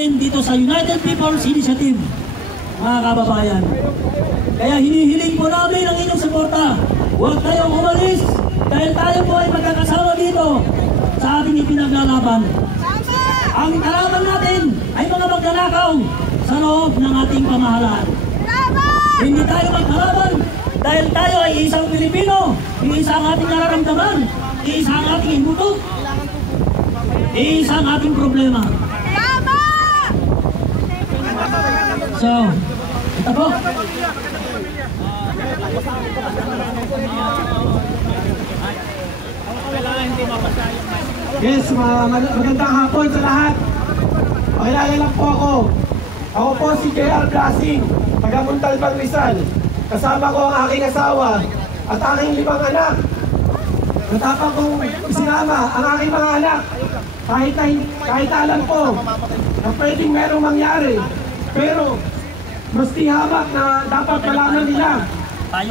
natin dito sa United People's Initiative, mga kababayan. Kaya hinihiling po namin ang inyong suporta. Huwag tayong umalis dahil tayo po ay magkakasama dito sa ating ipinaglalaban. Ang kalaban natin ay mga magnanakaw sa loob ng ating pamahalaan. Hindi tayo magkalaban dahil tayo ay isang Pilipino, iisa ang ating nararamdaman, iisa ang ating imbuto, iisa ang ating problema. So, ito po. Yes, magandang hapon sa lahat. Pakilala lang po ako. Ako po si J.R. Blasing, taga Montalban, Rizal. Kasama ko ang aking asawa at aking 5 anak. Natapang kong isinama ang aking mga anak kahit alam po na pwedeng merong mangyari. Pero mas tihamak na dapat malaman nila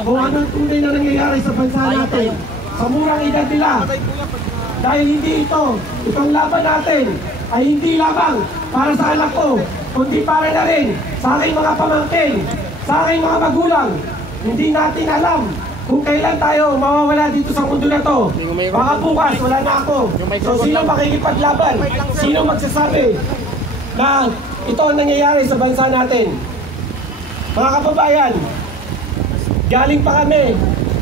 kung anong tunay na nangyayari sa bansa natin, sa murang edad nila. Dahil hindi itong laban natin ay hindi lamang para sa anak ko, kundi para na rin sa aking mga pamangkin, sa aking mga magulang. Hindi natin alam kung kailan tayo mawawala dito sa mundo na to. Baka bukas, wala na ako. So sino makikipaglaban? Sino magsasabi na ito ang nangyayari sa bansa natin? Mga kababayan, galing pa kami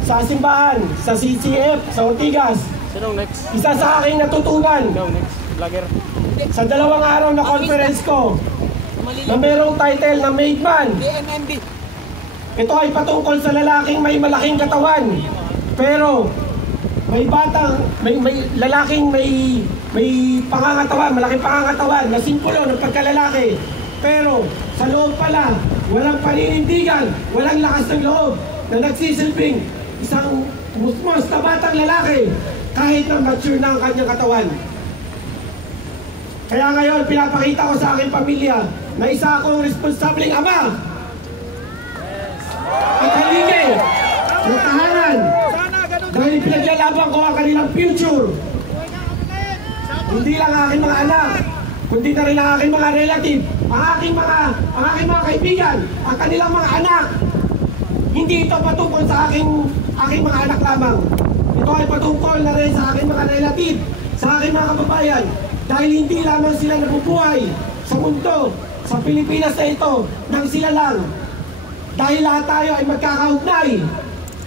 sa simbahan, sa CCF, sa Ortigas. Isa sa aking natutunan sa 2 araw na conference ko na mayroong title na Made Man. Ito ay patungkol sa lalaking may malaking katawan, pero may lalaking may pangangatawan, malaking pangangatawan na simpulo ng pagkalalaki. Pero sa loob pala, walang paninindigan, walang lakas ng loob na nagsisilbing isang musmos na batang lalaki kahit na mature na ang kanyang katawan. Kaya ngayon, pinapakita ko sa aking pamilya na isa akong responsableng ama at haligi ng tahanan dahil pinaglalaban ko ang kanilang future. Hindi lang ang aking mga anak, kundi na rin ang aking mga relative, ang aking mga kaibigan, ang kanilang mga anak. Hindi ito patungkol sa aking mga anak lamang. Ito ay patungkol na rin sa aking mga relative, sa aking mga kababayan. Dahil hindi lamang sila nabubuhay sa mundo, sa Pilipinas na ito, nang sila lang. Dahil lahat tayo ay magkakaugnay.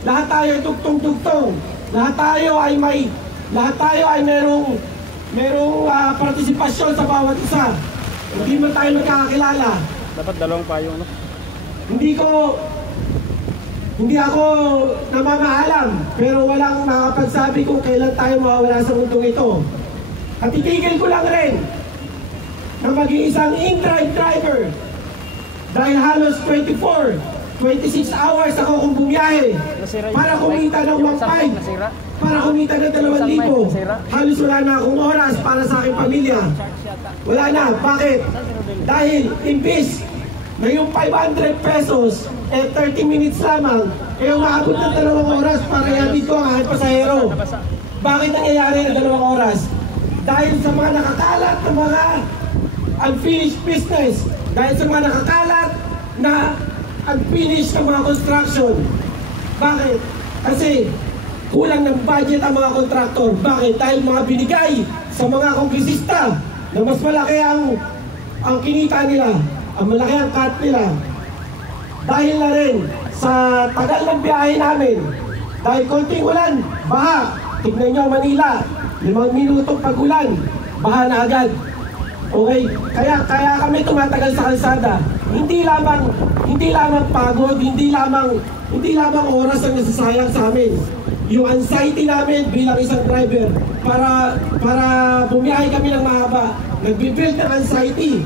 Lahat tayo ay tugtong-tugtong. Lahat tayo ay merong partisipasyon sa bawat isa. Hindi man tayo magkakakilala. Dapat 2 payong, no? Hindi ako namamaalam, pero walang makapagsabi kung kailan tayo mawawala sa mundong ito. At itigil ko lang rin na maging isang in-drive driver dahil halos 26 hours ako kung bumiyahe para kumita ng 1.5, para kumita ng 2,000. Halos wala na akong oras para sa aking pamilya. Wala na. Bakit? Dahil imbis na yung 500 pesos 30 minutes lamang, umaabot ng 2 oras para ihatid ko ang aking pasahero. Bakit nangyayari ng 2 oras? Dahil sa mga nakakalat na mga unfinished business, dahil sa mga nakakalat na unfinished na mga construction. Bakit? Kasi kulang ng budget ang mga kontraktor. Bakit? Dahil mga binigay sa mga kongresista na mas malaki ang kinita nila, ang malaki ang cut nila. Dahil na rin sa tagal ng biyahe namin, dahil konting ulan, baha. Tignan nyo Manila, 5 minutong pag-ulan, baha na agad. Okay? Kaya kami tumatagal sa kalsada. Hindi lamang pagod, hindi lamang oras ang nasasayang sa amin. Yung anxiety namin bilang isang driver para bumiyahe kami ng mahaba, nagbibuild ng anxiety,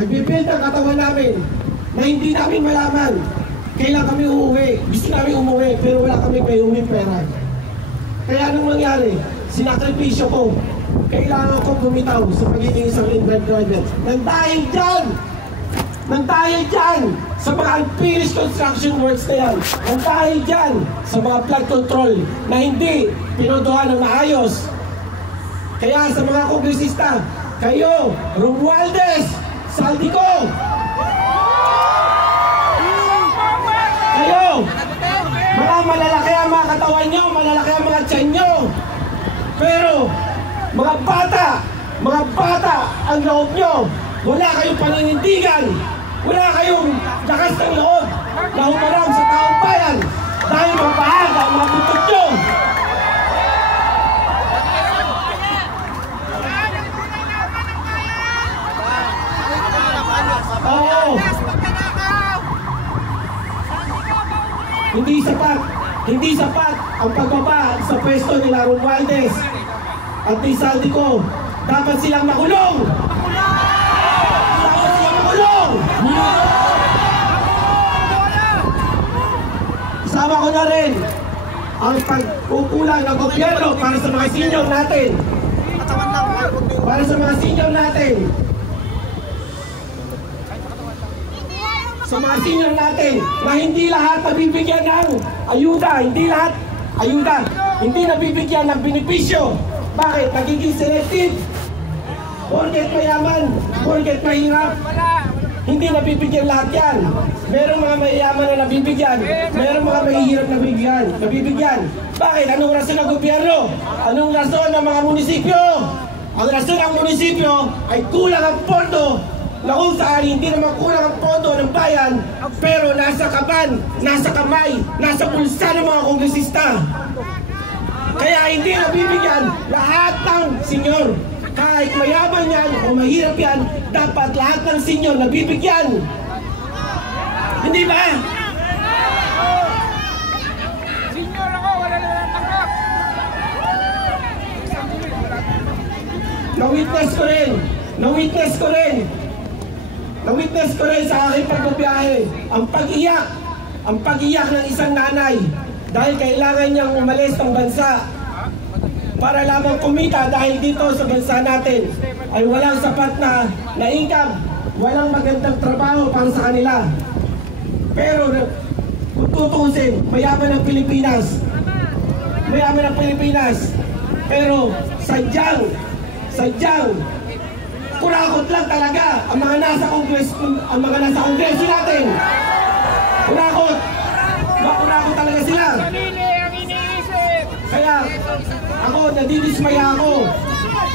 nagbibuild ng katawan namin na hindi namin malaman kailan kami uuwi. Gusto namin umuwi pero wala kami paiuwing pera. Kaya anong nangyari? Sinakripisyo ko. Kailangan ko bumitaw sa pagiging isang in-drive driver. Nang dahil dyan sa mga unfinished construction works na yan. Nang dahil dyan sa mga flood control na hindi pinuduhan ng maayos. Kaya sa mga kongresista, kayo, Romualdez, Saldico. Kayo, mga malalaki ang mga katawan nyo, malalaki ang mga tiyan nyo. Pero, mga bata ang loob nyo. Wala kayong paninindigan. Wala kayong lakas ng loob na humarap sa taong bayan dahil mapahaga ang mga butot nyo. Oo. Hindi sapat ang pagbaba sa pwesto nila Romualdez at ni Saldico. Dapat silang makulong! Dapat silang makulong! Sama ko na rin ang pagkukulang ng gobyerno para sa mga senior natin. Para sa mga senior natin. Sa mga senior natin na hindi lahat nabibigyan ng ayuda, hindi nabibigyan ng benepisyo. Bakit? Nagiging selective. Porket mayaman, porket mahirap, hindi nabibigyan lahat yan. Merong mga mayaman na nabibigyan, merong mga mahihirap na nabibigyan. Bakit? Anong rason ng gobyerno? Anong rason ng mga munisipyo? Ang rason ng munisipyo ay kulang ang pondo na kung saan hindi naman kulang ang pondo ng bayan, pero nasa kaban, nasa kamay, nasa pulsa ng mga kongresista. Kaya hindi nabibigyan lahat ng senyor. Kahit mayaman yan o mahirap yan, dapat lahat ng senyor nabibigyan. Hindi ba? Senyor ako, wala na tanggap. Na-witness ko rin sa aking pagbabiyahe ang pag-iyak ng isang nanay dahil kailangan niyang umalis ng bansa para lamang kumita dahil dito sa bansa natin ay walang sapat na income, walang magandang trabaho para sa kanila. Pero kung tutusin, mayaman ang Pilipinas, pero sadyang kurakot lang talaga ang mga nasa kongreso natin. Kurakot talaga sila. Kaya ako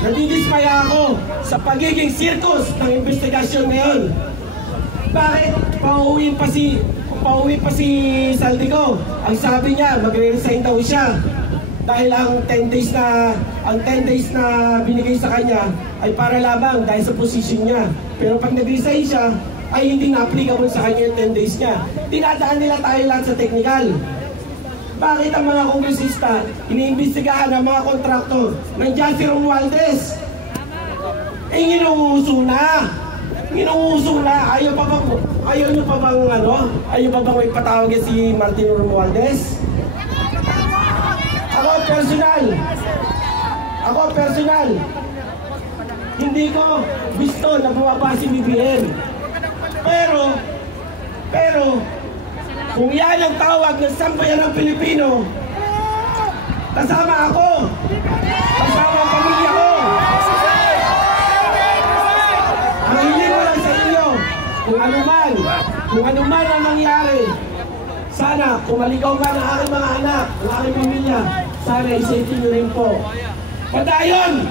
nadidismaya ako sa pagiging circus ng investigasyon ngayon. Bakit pauwi pa si Saldico? Ang sabi niya, magre-resign daw siya. Dahil ang 10 days na binigay sa kanya ay para lamang dahil sa position niya. Pero pag nag-resign siya, ay hindi na-applicable sa kanya yung 10 days niya. Dinadaan nila tayo lahat sa technical. Bakit ang mga kongresista iniimbestigahan ang mga kontraktor? Nandiyan si Romualdez. Ginuuso na. Ayaw nyo pa bang may patawag si Martin Romualdez? Ako personal, hindi ko gusto na bumaba si BBM. Pero, kung yan ang tawag ng sambayan ng Pilipino, kasama ako, kasama ang pamilya ko. Ang hiling ko lang sa inyo, kung anuman ang mangyari, sana, kung maligaw ka ng aking mga anak, ng aking pamilya, sana isipin nyo rin po. Padayon!